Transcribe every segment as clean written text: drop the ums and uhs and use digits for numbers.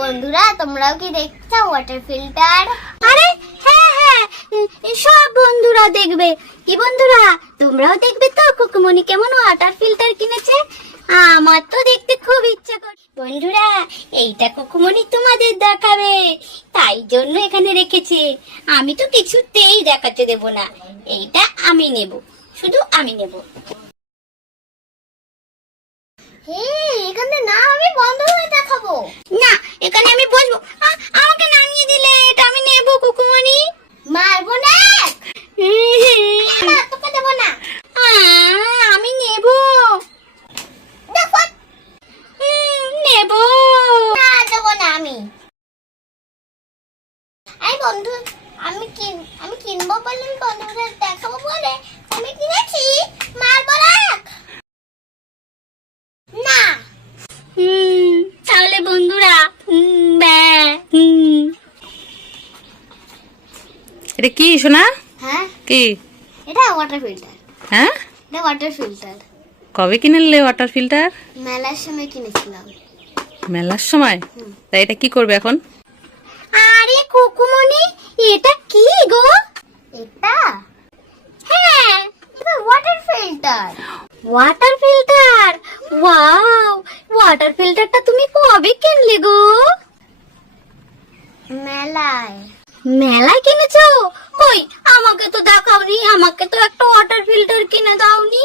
বন্ধুরা তোমরাও কি দেখছো ওয়াটার ফিল্টার? আরে হ্যাঁ হ্যাঁ, সব বন্ধুরা দেখবে। কি বন্ধুরা তোমরাও দেখবে তো কুকুমনি কেমন ওয়াটার ফিল্টার কিনেছে? আমার তো দেখতে খুব ইচ্ছা করে। বন্ধুরা এইটা কুকুমনি তোমাদের দেখাবে, তাই জন্য এখানে রেখেছে। আমি তো কিছুতেই দেখাতে দেব না, এইটা আমি নেব, শুধু আমি নেব। এখানে না, আমি বন্ধ হয়ে দেখাবো না, এখানে আমি বসবো। আমাকে নামিয়ে দিলে এটা আমি নেব কুকুমনি। মারবো না, তোকে দেবো না। আমি নেব, নেব না, দেবো না আমি। এই বন্ধু, আমি কিনবো বলে, বন্ধুদের দেখাবো বলে আমি কিনেছি। মারবো না। তাহলে বন্ধুরা এটা কি সোনা? হ্যাঁ কি এটা? Water filter. হ্যাঁ, এটা ওয়াটার ফিল্টার। কবে কিনলে ওয়াটার ফিল্টার? মেলার সময় কিনেছিলাম। মেলার সময়? তাই এটা কি করবে এখন? আরে কুকুমনি, এটা কি গো? এটা হ্যাঁ, এটা water filter. Water filter, wow! Water ফিল্টারটা তুমি কবে কিনলে গো? মেলায়। মেলায় কিনেছো? কই আমাকে তো দেখাওনি, আমাকে তো একটা ওয়াটার ফিল্টার কিনে দাওনি।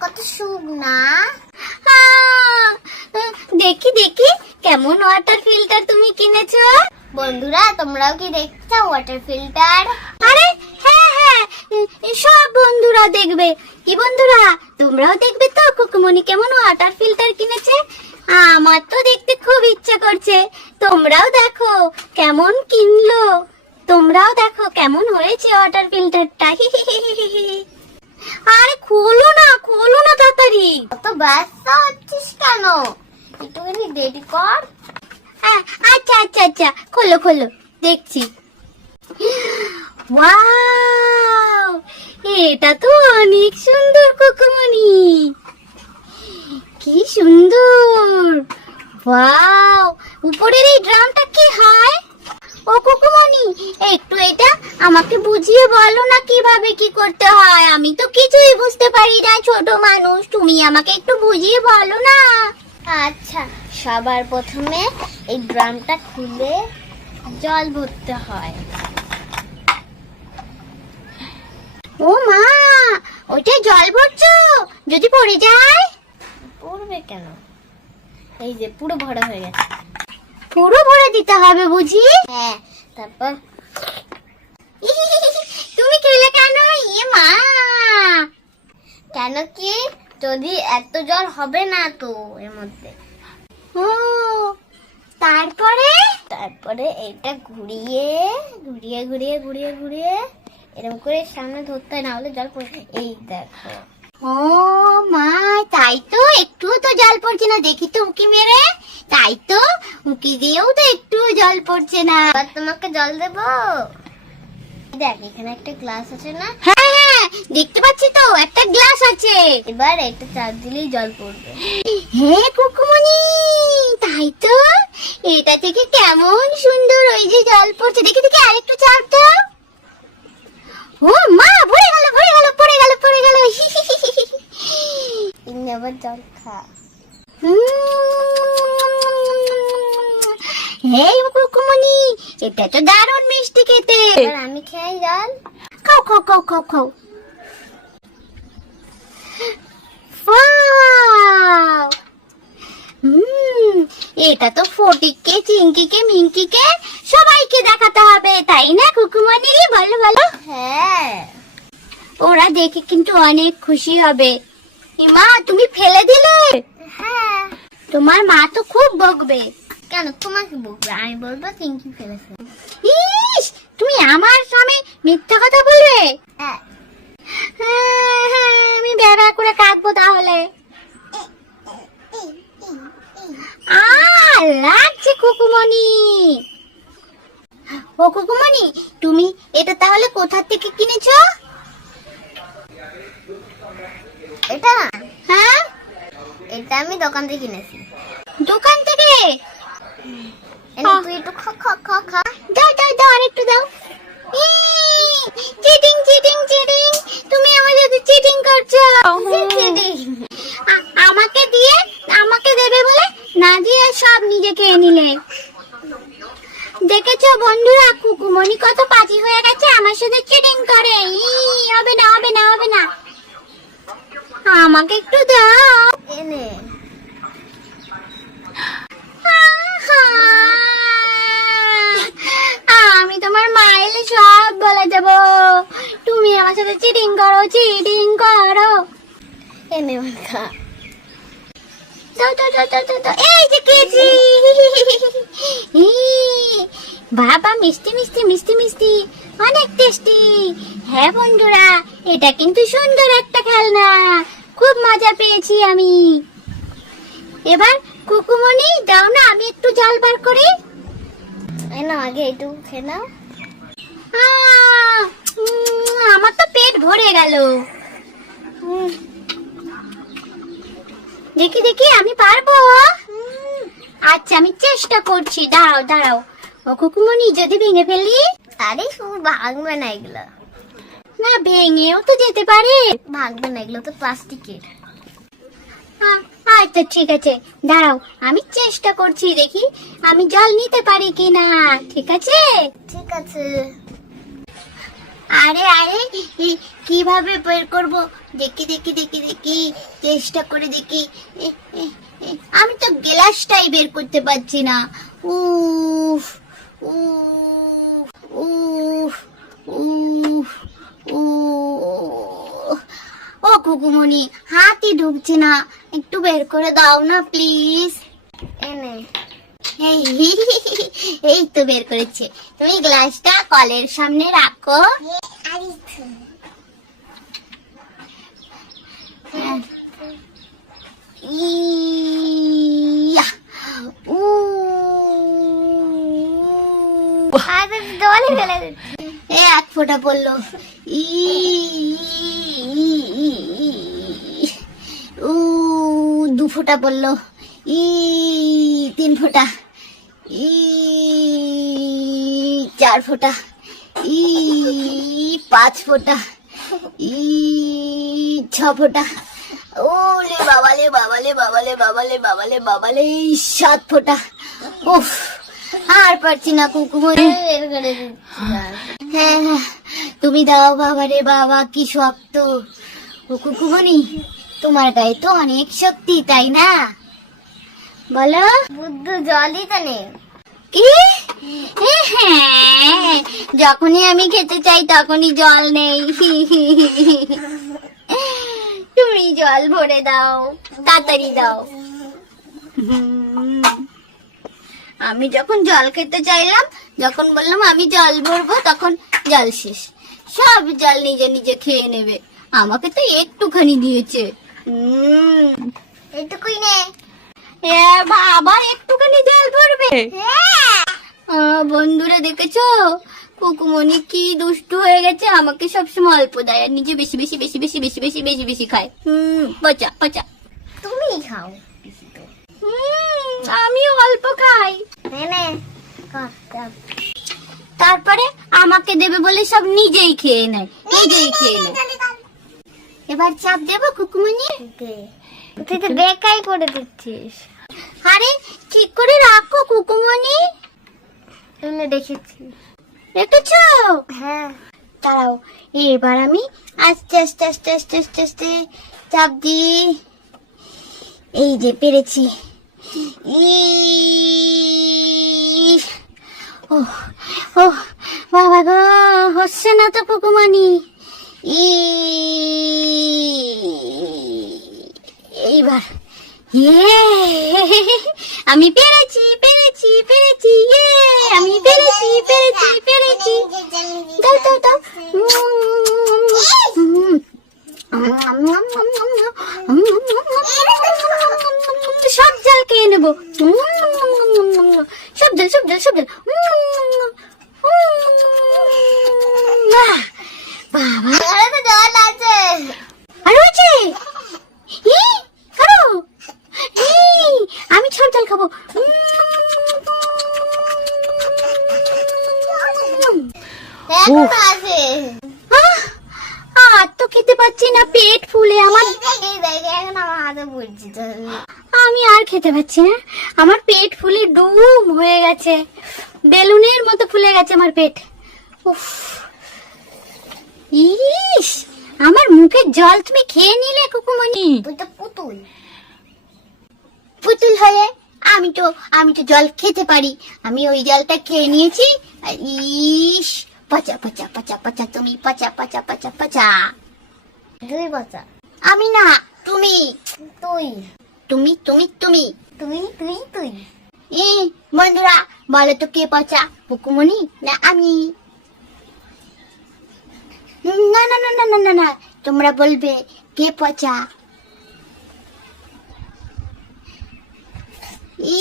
কত সুখ না। দেখি দেখি কেমন ওয়াটার ফিল্টার তুমি কিনেছো। বন্ধুরা তোমরাও কি দেখছো ওয়াটার ফিল্টার? আরে হ্যাঁ হ্যাঁ, সব বন্ধুরা দেখবে। কি বন্ধুরা তোমরাও দেখবে তো কুকুমনি কেমন ওয়াটার ফিল্টার কিনেছে? আমার তো দেখতে খুব ইচ্ছা করছে। তোমরাও দেখো কেমন কিনলো, তোমরাও দেখো কেমন হয়েছে ওয়াটার ফিল্টারটা। আরে খোলো না তাড়াতাড়ি। অত ব্যস্ত হচ্ছিস কেন? একটুখানি দেরি কর। আচ্ছা আচ্ছা আচ্ছা, খোলো দেখছি। ওয়াও, এটা তো অনেক সুন্দর কুকুমনি, কি সুন্দর। ওয়াও, উপরের এই ড্রামটা কি হয়? ও কুকুমনি, একটু এটা আমাকে বুঝিয়ে বলো না কিভাবে কি করতে হয়। আমি তো কিছুই বুঝতে পারি না, ছোট মানুষ, তুমি আমাকে একটু বুঝিয়ে বলো না। আচ্ছা, সবার প্রথমে এই ড্রামটা খুলে জল ভরতে হয়। ও মা, ওইটা জল ভরছো? যদি পড়ে যায়? পড়বে কেন, এই যে পুরো ভরা হয়ে গেছে। পুরো ভরে দিতে হবে বুঝি? হ্যাঁ, তারপর তুমি খেলে কেন? ইয়ে মা, কেন কি যদি এত জল হবে না তো এর মধ্যে। ও তারপরে এটা ঘুরিয়ে এরকম করে সামনে ধরতে হয়, না হলে জল পড়ে। এই দেখো। ও মা, তাই তো, একটু তো জল পড়ছে না। দেখি তো উকি মেরে, তাই তো, উকি দিয়েও তো একটু জল পড়ছে না। এবার তোমাকে জল দেবো। দেখ এখানে একটা গ্লাস আছে না? হ্যাঁ হ্যাঁ, দেখতে পাচ্ছি তো একটা গ্লাস আছে। এবার একটা চাপ দিলেই জল পড়বে। হ্যাঁ কুকুমনি, তাই তো, এটা থেকে কেমন সুন্দর ওই যে জল পড়ছে। দেখি আরেকটু চাপ দাও। ও মা, পড়ে গেল। আবার জল খা। এই কুকুমনি, এটা তো দারুণ মিষ্টি খেতে। এবার আমি খাই জল। খাও। ওয়াও! এটা তো ফটিককে, চিংকিকে, মিংকিকে সবাইকে দেখাতে হবে, তাই না কুকুমনি? বলো। হ্যাঁ, ওরা দেখে কিন্তু অনেক খুশি হবে। মা, তুমি ফেলে দিলে? হ্যাঁ। তোমার মা তো খুব বকবে। কেন তোমাকে বকবে? আমি বলবো চিংকি ফেলেছে। ইস, তুমি আমার সামনে মিথ্যা কথা বলবে? হ্যাঁ, আমি বেড়া করে কাটবো তাহলে। লাগছে কুকুমনি। ও কুকুমনি, তুমি এটা তাহলে কোথা থেকে কিনেছো? এটা? হ্যাঁ, এটা আমি দোকান থেকে কিনেছি। দোকান থেকে? দিয়ে সব নিজে খেয়ে নিলে। দেখেছো বন্ধুরা, কুকুমনি কত পাজি হয়ে গেছে, আমার সাথে চিটিং করে। হবে না হবে না হবে না, আমাকে একটু দাও। এনে আমি তোমার মা এলে সব বলে দেব, তুমি আমার সাথে চিটিং করো চিটিং করো। এনে খা, দাও দাও দাও দাও দাও। এই যে খেয়েছি। বাবা মিষ্টি মিষ্টি মিষ্টি মিষ্টি, অনেক টেস্টি। হ্যাঁ বন্ধুরা, এটা কিন্তু সুন্দর একটা খেলনা, খুব মজা পেয়েছি আমি। এবার কুকুমনি দাও না, আমি একটু জল বার করি। না আগে একটু খেয়ে নাও। আমার তো পেট ভরে গেল। দেখি দেখি আমি পারবো। আচ্ছা আমি চেষ্টা করছি, দাঁড়াও দাঁড়াও। ও কুকুমনি, যদি ভেঙে ফেলি? আরে শুধু ভাঙবে না এগুলো। না ভেঙেও তো যেতে পারে। ভাঙবে না, এগুলো তো প্লাস্টিকের। আচ্ছা ঠিক আছে, দাঁড়াও আমি চেষ্টা করছি, দেখি আমি জল নিতে পারি কিনা। ঠিক আছে ঠিক আছে। আরে আরে কিভাবে বের করব? দেখি দেখি দেখি দেখি, চেষ্টা করে দেখি। আমি তো গ্লাসটাই বের করতে পারছি না। উফ উফ উফ উফ উফ। ও কুকুমনি, হাতই ঢুকছে না, একটু বের করে দাও না প্লিজ। এনে এই তো বের করেছে। তুমি গ্লাসটা কলের সামনে রাখো। এক ফোঁটা পড়লো। দু ফোঁটা পড়লো। তিন ফোঁটা। চার ফোঁটা। পাঁচ ফোঁটা। ছ ফোঁটা। ওলে বাবালে বাবালে বাবালে বাবালে বাবালে বাবালে, 7 ফোঁটা। উফ, আর পারছি না কুকুমনি। হ্যাঁ হ্যাঁ, তুমি দাও বাবা রে বাবা, কি শক্ত। কুকুমনি, তোমার গায়ে তো অনেক শক্তি, তাই না? বলো। বুদ্ধ জলই তো নেই কি? হ্যাঁ, যখনই আমি খেতে চাই তখনই জল নেই। তুমি জল ভরে দাও, তাড়াতাড়ি দাও। আমি যখন জল খেতে চাইলাম, যখন বললাম আমি জল ভরবো, তখন জল শেষ। সব জল নিজে নিজে খেয়ে নেবে। আমাকে তো একটুখানি দিয়েছে। এটুকুই নে। বাবা একটুখানি জল ভরবে? বন্ধুরা দেখেছো, কুকুমনি কি দুষ্টু হয়ে গেছে, আমাকে সবসময় অল্প দেয় আর নিজে বেশি বেশি বেশি বেশি বেশি বেশি বেশি বেশি খায়। পচা পচা। তুমি খাও। আমি অল্প খাই। তারপরে আমাকে দেবে বলে সব নিজেই খেয়ে নেয়, নিজেই খেয়ে নেয়। এবার চাপ দেবো কুকুমনি? তুই তো বেকাই করে দিচ্ছিস। আরে ঠিক করে রাখো কুকুমনি। দেখেছি। দেখেছো? হ্যাঁ। দাঁড়াও, এবার আমি আস্তে আস্তে আস্তে আস্তে আস্তে আস্তে চাপ দিই। এই যে পেরেছি। ও বাবা গো, হচ্ছে না তো কুকুমনি। এইবার আমি পেরেছি পেরেছি পেরেছি। আমি পেরেছি পেরেছি পেরেছি। দাও দাও দাও। সব জল খেয়ে নেবো। সব জল সব জল সব জল। বাবা জল আছে, আরো আছে। আমি সব জল খাবো। আর তো খেতে পাচ্ছি না, পেট ফুলে আমার। এখন আমার হাতে পড়ছি। আমি আর খেতে পাচ্ছি না, আমার পেট ফুলে ডুম হয়ে গেছে, বেলুনের মতো ফুলে গেছে আমার পেট। উফ, ইস, আমার মুখের জল তুমি খেয়ে নিলে কুকুমনি। তুই তো পুতুল, পুতুল হয়ে আমি তো জল খেতে পারি, আমি ওই জলটা খেয়ে নিয়েছি। আর ইস, পচা পচা পচা পচা, তুমি পচা পচা পচা পচা। তুই পচা, আমি না, তুমি তুই তুমি তুমি তুমি তুই তুই তুই বন্ধুরা বলো তো কে পচা, পুকুমনি না আমি? না না না না না না না, তোমরা বলবে কে পচা।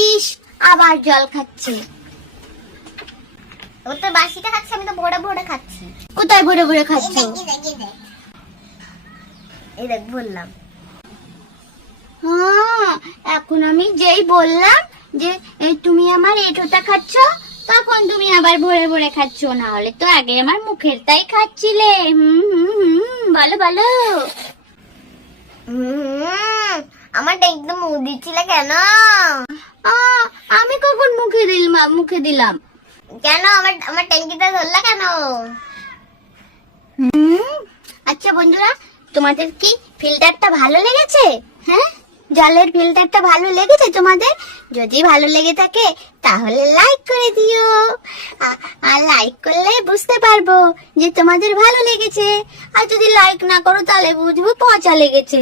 ইস, আবার জল খাচ্ছে। ও তো বাসিটা খাচ্ছে, আমি তো ভরে ভরে খাচ্ছি। কোথায় ভরে ভরে খাচ্ছ? এই দেখ বললাম। হ্যাঁ, এখন আমি যেই বললাম যে তুমি আমার এঁঠোটা খাচ্ছ, তখন তুমি আবার ভরে ভরে খাচ্ছ, না হলে তো আগে আমার মুখের তাই খাচ্ছিলে। বলো বলো। আমারটা একদম মুখ দিচ্ছিলে কেন? আমি কখন মুখে দিলাম কেন? আমার ট্যাঙ্কিটা ধরলা কেন? আচ্ছা বন্ধুরা, তোমাদের কি ফিল্টারটা ভালো লেগেছে? হ্যাঁ, জলের ফিল্টারটা ভালো লেগেছে তোমাদের? যদি ভালো লেগে থাকে তাহলে লাইক করে দিও। আর লাইক করলে বুঝতে পারবো যে তোমাদের ভালো লেগেছে, আর যদি লাইক না করো তাহলে বুঝবো পচা লেগেছে।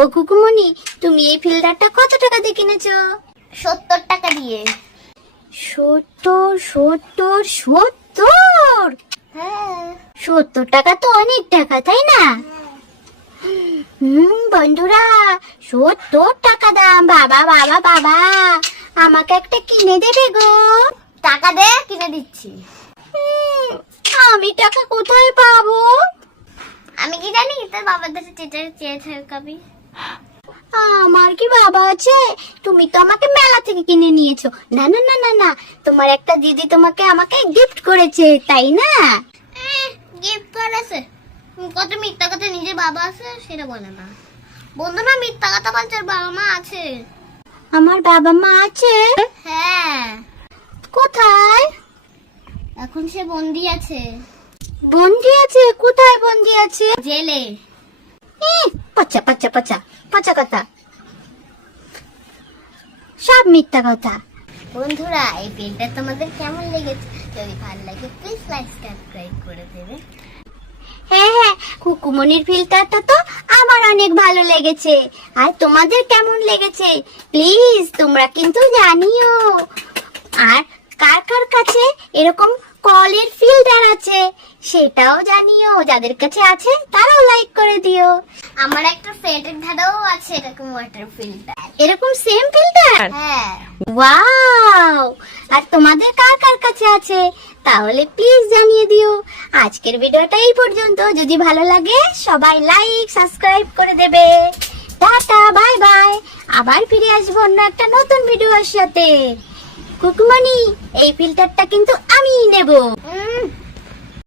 ও কুকুমনি, তুমি এই ফিল্টারটা কত টাকা দিয়ে কিনেছো? 70 টাকা দিয়ে। 70? হ্যাঁ, 70 টাকা তো অনেক টাকা, তাই না? বন্ধুরা, 70 টাকা দাম। বাবা বাবা বাবা, আমাকে একটা কিনে দেবে গো? টাকা দে, কিনে দিচ্ছি। আমি টাকা কোথায় পাবো? আমি কি জানি, তোর বাবার কাছে চেয়ে থাকবি। আমার কি বাবা আছে? তুমি তো আমাকে মেলা থেকে কিনে নিয়েছো। না না না না না, তোমার একটা দিদি আমাকে গিফট করেছে, তাই না? গিফট করেছে? কত মিথ্যা কথা, নিজের বাবা আছে সেটা বলে না। বন্ধুরা মিথ্যা কথা বলছে, বাবা মা আছে। আমার বাবা মা আছে? হ্যাঁ। কোথায়? এখন সে বন্দি আছে। বন্দি আছে? কোথায় বন্দি আছে? জেলে। পচা পচা পচা পচা কথা, সব মিথ্যা কথা। বন্ধুরা, এই ভিডিওটা তোমাদের কেমন লেগেছে? যদি ভালো লাগে প্লিজ লাইক সাবস্ক্রাইব করে দেবে। হ্যাঁ, কুকুমনির ফিল্টারটা তো আমার অনেক ভালো লেগেছে। আর তোমাদের কেমন লেগেছে প্লিজ তোমরা কিন্তু জানিও। আর কার কার কাছে এরকম কলের ফিল্টার আছে সেটাও জানিও। যাদের কাছে আছে তারাও লাইক করে দিও। আমার একটা ফ্রেন্ডের ধারেও আছে এরকম ওয়াটার ফিল্টার, এরকম সেম ফিল্টার। হ্যাঁ, ওয়াও। আর তোমাদের কার কার কাছে আছে তাহলে প্লিজ জানিয়ে দিও। আজকের ভিডিওটা এই পর্যন্ত। যদি ভালো লাগে সবাই লাইক সাবস্ক্রাইব করে দেবে। Tata, bye bye. আবার ফিরে আসবো অন্য একটা নতুন ভিডিওর সাথে। কুকুমনি, এই ফিল্টারটা কিন্তু আমিই নেব।